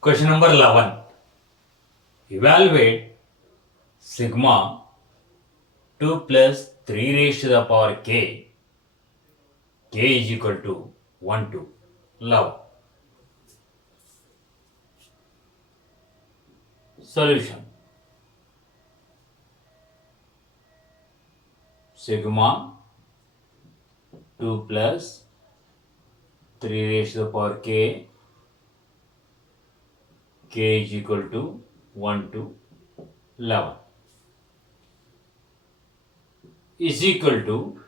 Question number 11. Evaluate sigma 2 plus 3 raised to the power k. K is equal to 1 to 11. Solution. Sigma 2 plus 3 raised to the power k. K is equal to 1 to 11. Is equal to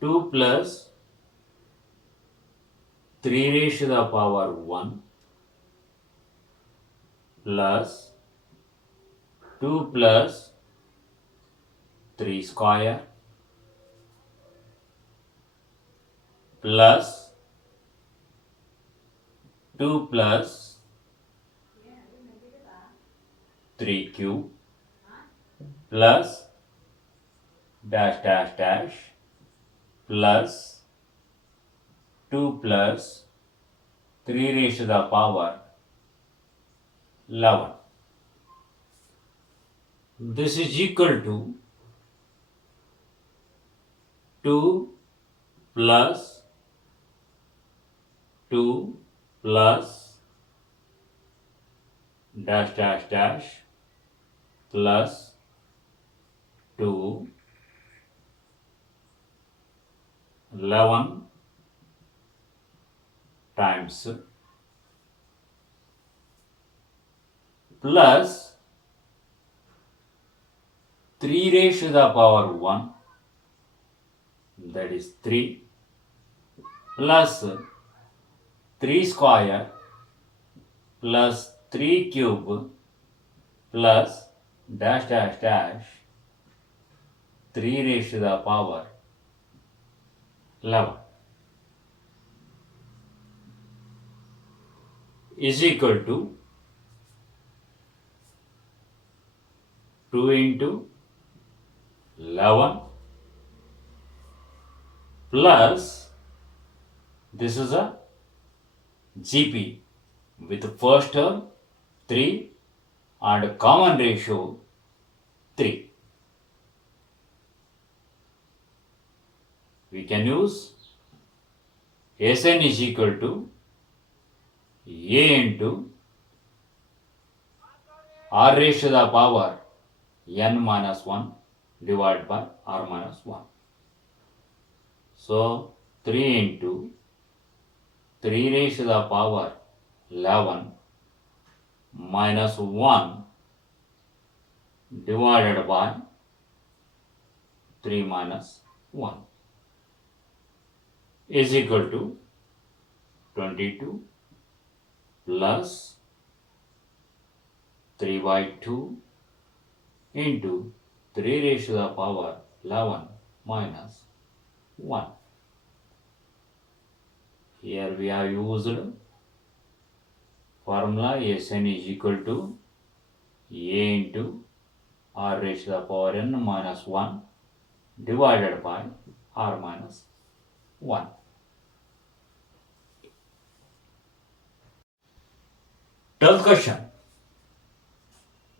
2 plus 3 raised to the power 1 plus 2 plus 3 square plus 2 plus 3 cube plus dash dash dash plus 2 plus 3 raised to the power 11. This is equal to 2 plus 2 plus dash dash dash plus 2 11 times plus 3 raised to the power 1, that is 3, plus 3 square plus 3 cube plus dash dash dash 3 raised to the power 11 is equal to 2 into 11 plus this is a GP with first term 3 and common ratio 3. We can use Sn is equal to A into R raised to the power n minus 1 divided by R minus 1. So 3 into 3 raised to the power 11 minus 1 divided by 3 minus 1 is equal to 22 plus 3 by 2 into 3 raised to the power 11 minus 1. Here we have used formula Sn is equal to A into R raised to the power n minus 1 divided by R minus 1. Twelfth question.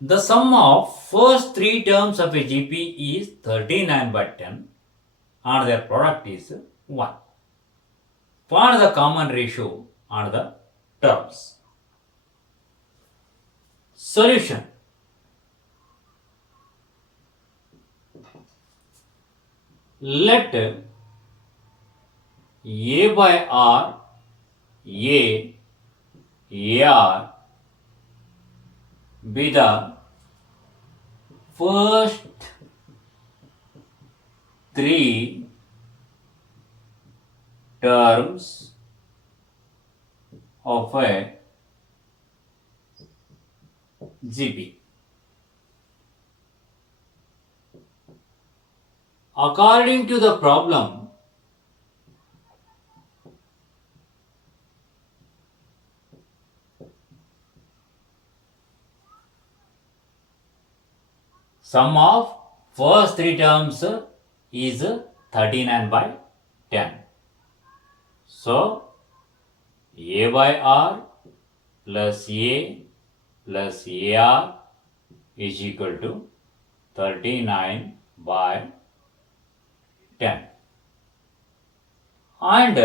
The sum of first three terms of a GP is 39 by 10 and their product is 1. Find the common ratio on the terms. Solution. Let A by R, A, AR be the first three terms of a GP. According to the problem, sum of first three terms is 39 by 10. So A by R plus A plus AR is equal to 39 by 10. And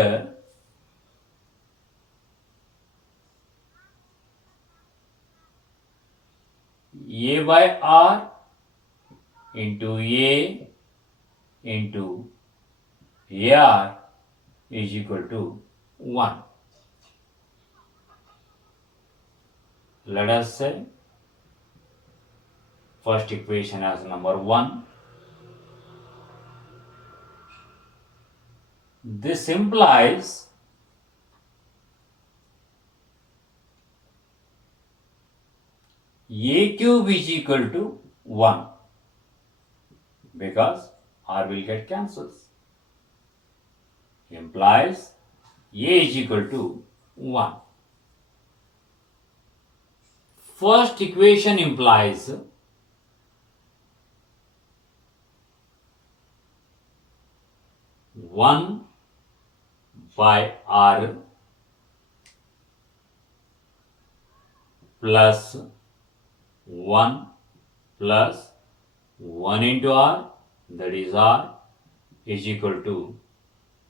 A by R into A into AR is equal to 1. Let us say first equation as number 1. This implies A cube is equal to 1 because R will get cancels. Implies A is equal to 1. First equation implies one by R plus 1 plus 1 into R, that is R, is equal to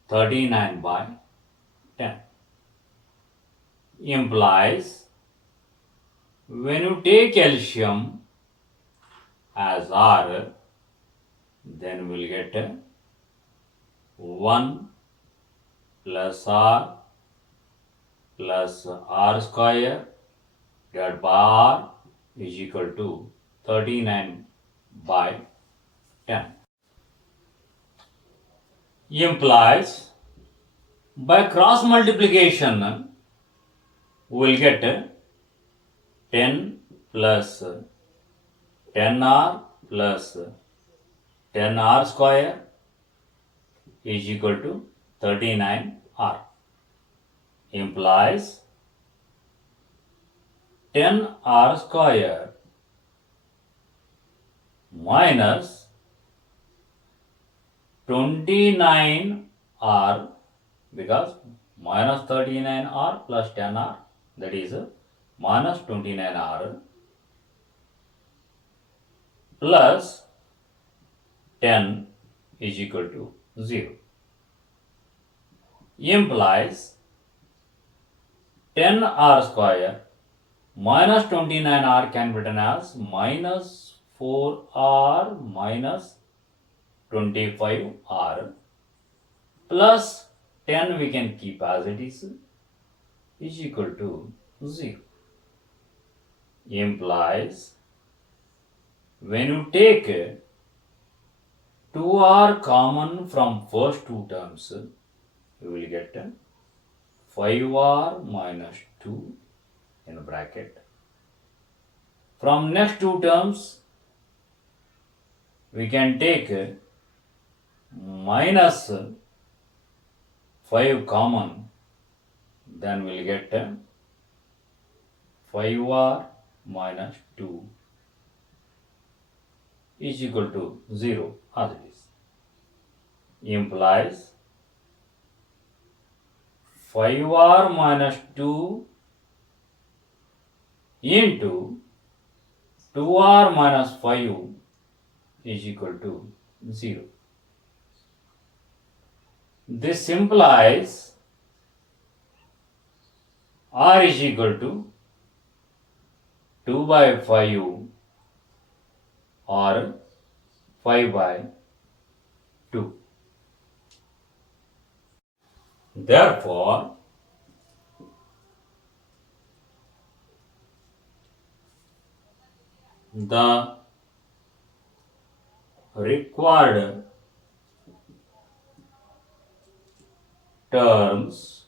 39 by 10. Implies when you take LCM as R, then we'll get 1 plus R plus R square divided by R is equal to 39 by 10. Implies by cross multiplication we will get 10 plus 10R plus 10R square is equal to 39R. Implies 10R square minus 29R, because minus 39R plus 10R, that is minus 29R plus 10 is equal to 0. Implies 10R square minus 29R can be written as minus 4R minus 25R plus 10 we can keep as it is equal to 0. Implies when you take 2R common from first two terms, you will get 5R minus 2 in bracket. From next two terms, we can take minus 5 common, then we'll get 5R minus 2 is equal to 0 as it is. Implies 5R minus 2 into 2R minus 5 is equal to 0. This implies R is equal to 2 by 5 or 5 by 2. Therefore, the required terms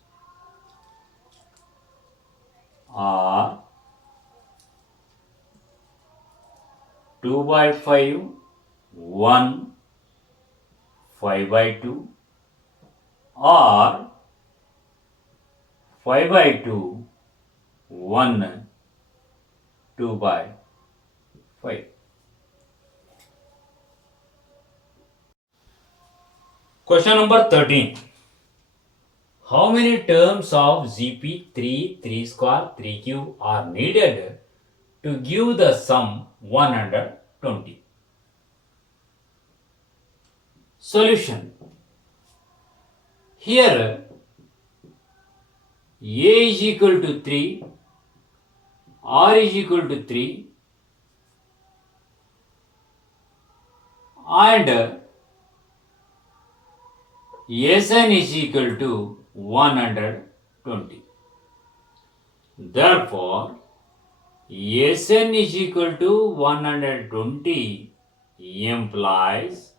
are 2 by 5, 1, 5 by 2, or 5 by 2, 1, 2 by 5. Question number 13. How many terms of GP 3, 3 square, 3 cube are needed to give the sum 120? Solution. Here A is equal to 3, R is equal to 3, and Sn is equal to 120. Therefore, Sn is equal to 120 implies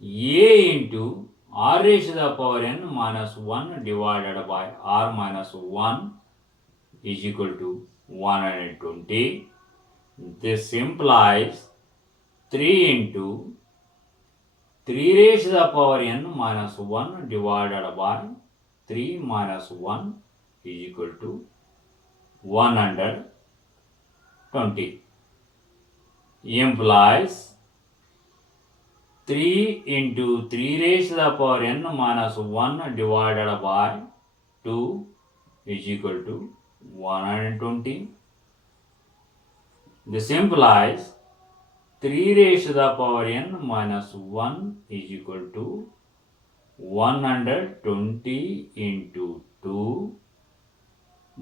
A into R raised to the power n minus 1 divided by R minus 1 is equal to 120. This implies 3 into 3 raised to the power n minus 1 divided by 3 minus 1 is equal to 120. Implies 3 into 3 raised to the power n minus 1 divided by 2 is equal to 120. This implies 3 raised to the power n minus 1 is equal to 120 into 2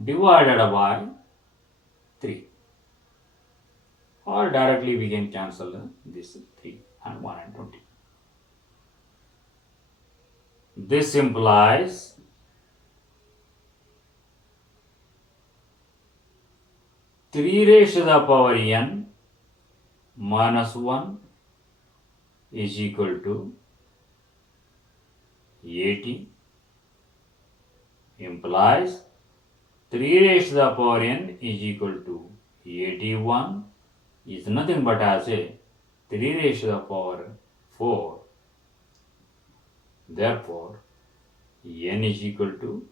divided by 3. Or directly we can cancel this 3 and 120. This implies 3 raised to the power n minus 1 is equal to 80. Implies 3 raised to the power n is equal to 81 is nothing but as a 3 raised to the power 4. Therefore, n is equal to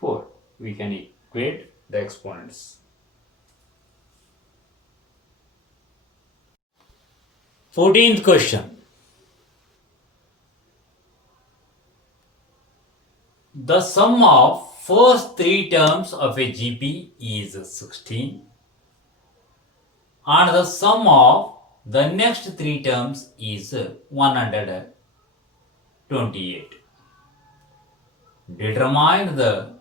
4. We can equate the exponents. 14th question. The sum of first 3 terms of a GP is 16 and the sum of the next 3 terms is 128. Determine the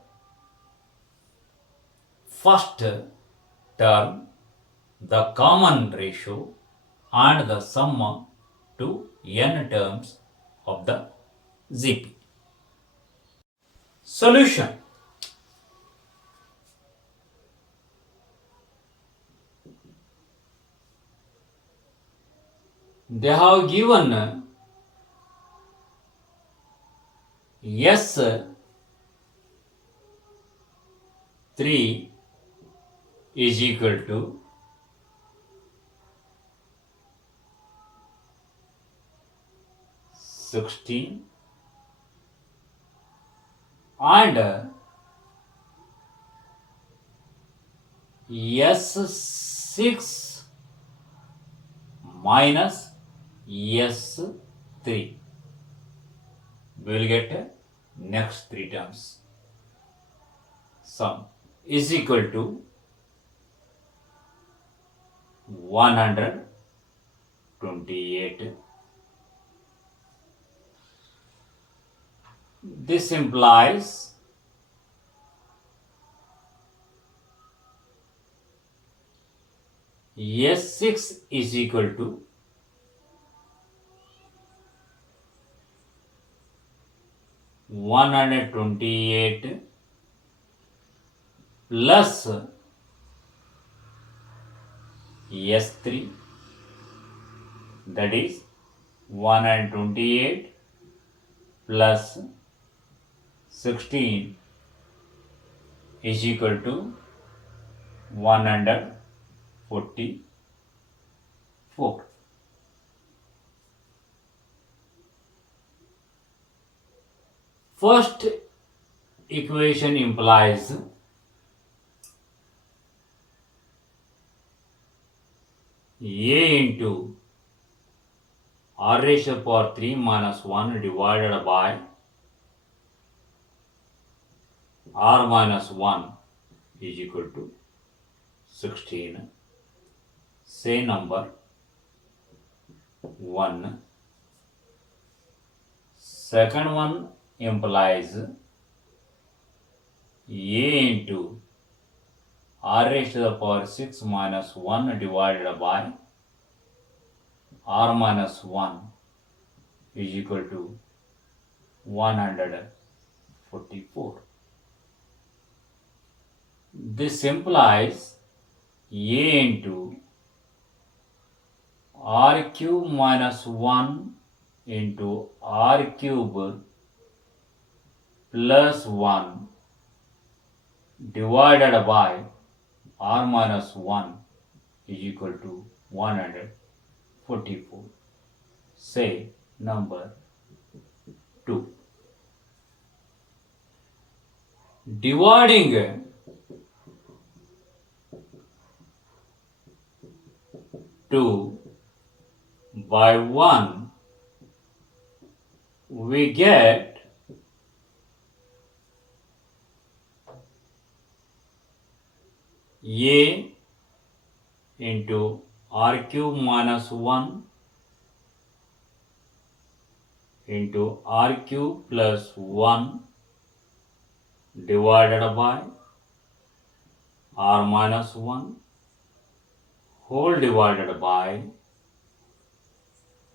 first term, the common ratio and the sum to n terms of the GP. Solution. They have given S3 is equal to 16 and S6 minus S3. We will get next 3 terms. Sum is equal to 128. This implies S6 is equal to 128 plus S3, that is 128 plus 16 is equal to 144. First equation implies A into R raised to the power 3 minus 1 divided by r minus 1 is equal to 16. Say number 1. Second one implies a into r raised to the power 6 minus 1 divided by r minus 1 is equal to 144. This implies a into r cube minus 1 into r cube plus 1 divided by r minus 1 is equal to 144. Say number 2. Dividing 2 by 1, we get a into r cube minus 1 into r cube plus 1 divided by r minus 1 whole divided by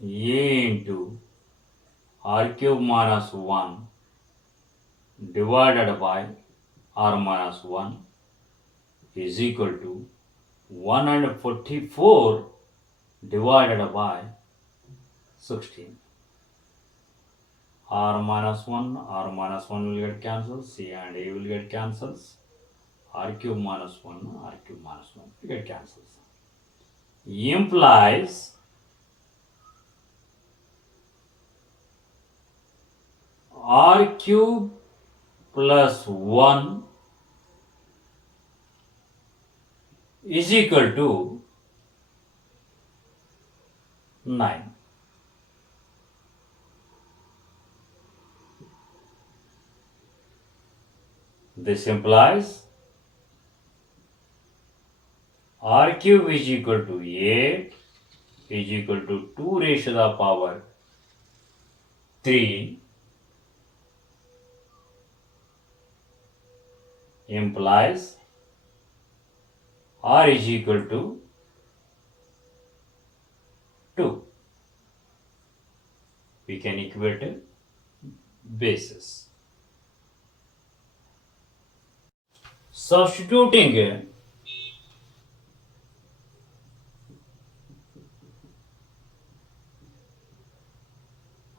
a into r cube minus 1 divided by r minus 1 is equal to 144 divided by 16. R minus 1 will get cancelled, C and A will get cancelled, R cube minus 1 will get cancelled. Implies R cube plus 1 is equal to 9. This implies r cube is equal to 8 is equal to 2 raised to the power 3 implies r is equal to 2. We can equate a basis. Substituting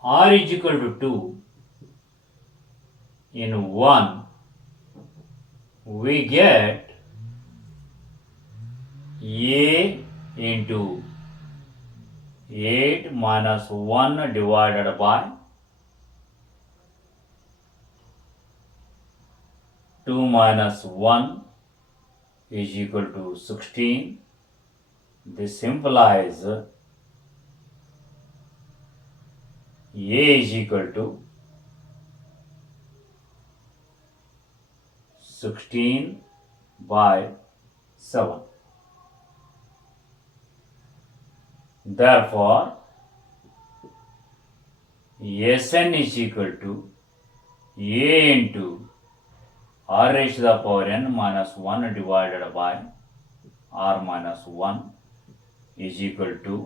r is equal to 2 in 1, we get a into 8 minus 1 divided by 2 minus 1 is equal to 16. This implies a is equal to 16 by 7. Therefore, Sn is equal to a into r raised to the power n minus 1 divided by r minus 1 is equal to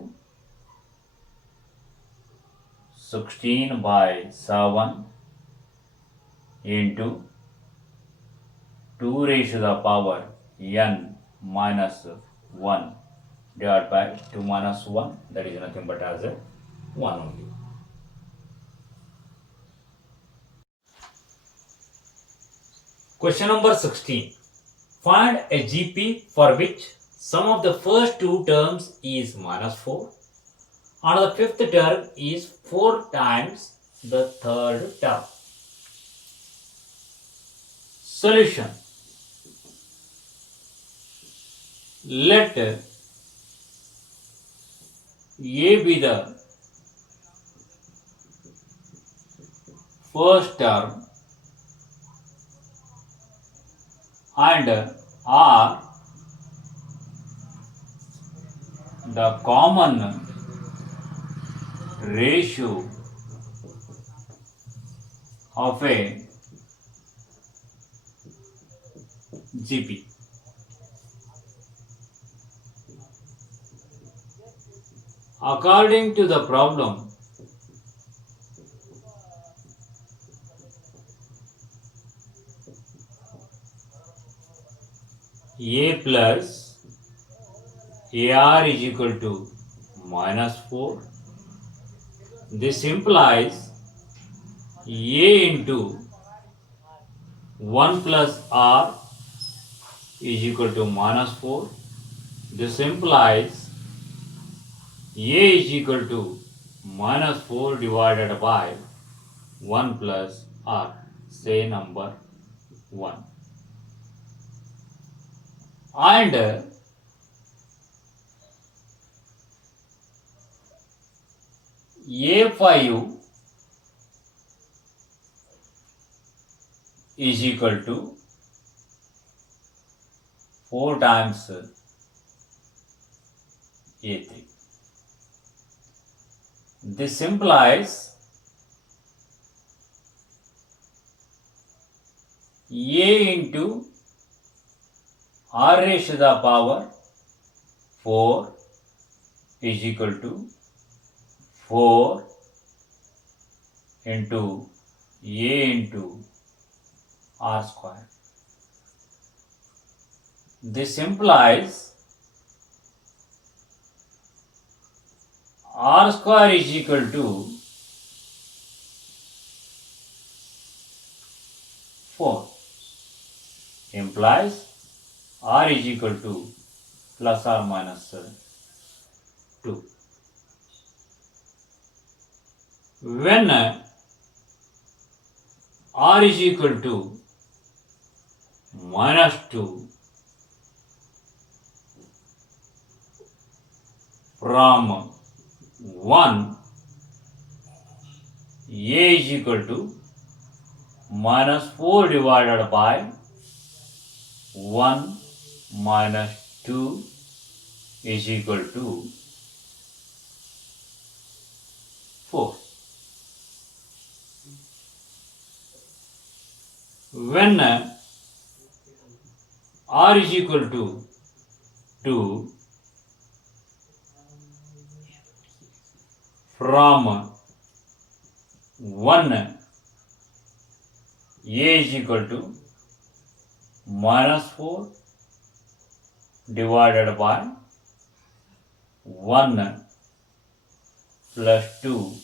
16 by 7 into 2 raised to the power n minus 1 divided by 2 minus 1, that is nothing but as a 1 only. Question number 16. Find a GP for which sum of the first two terms is minus 4 and the fifth term is 4 times the third term. Solution. Let A be the first term and R the common ratio of a GP. According to the problem, A plus AR is equal to minus 4. This implies A into 1 plus R is equal to minus 4. This implies A is equal to minus 4 divided by 1 plus R. Say number 1. And A5 is equal to 4 times A3. This implies A into R raised to the power 4 is equal to 4 into A into R square. This implies R square is equal to 4. Implies R is equal to plus or minus 2. When R is equal to minus 2, from 1, A is equal to minus 4 divided by 1 minus 2 is equal to 4. When R is equal to 2, from 1, A is equal to minus 4 divided by 1 plus 2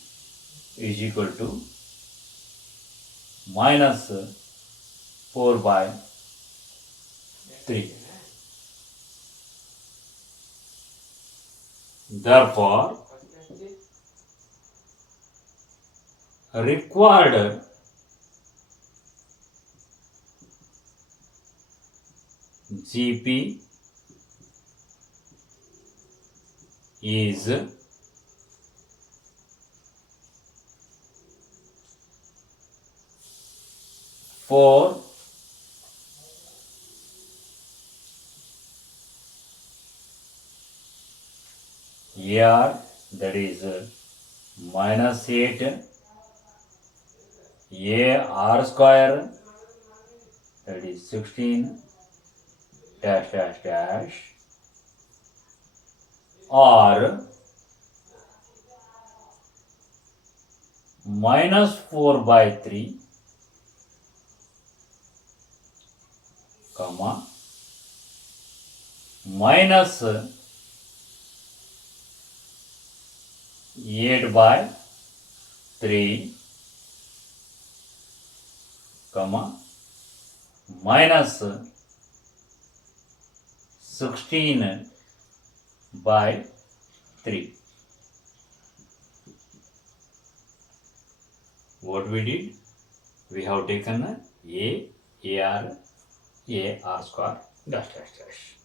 is equal to minus 4 by 3. Therefore, required GP is 4 AR, that is minus 8 AR square, that is 16 dash dash dash, or minus 4 by 3, comma, minus 8 by 3, comma, minus 16 by 3. What we did? We have taken AR square dash dash dash.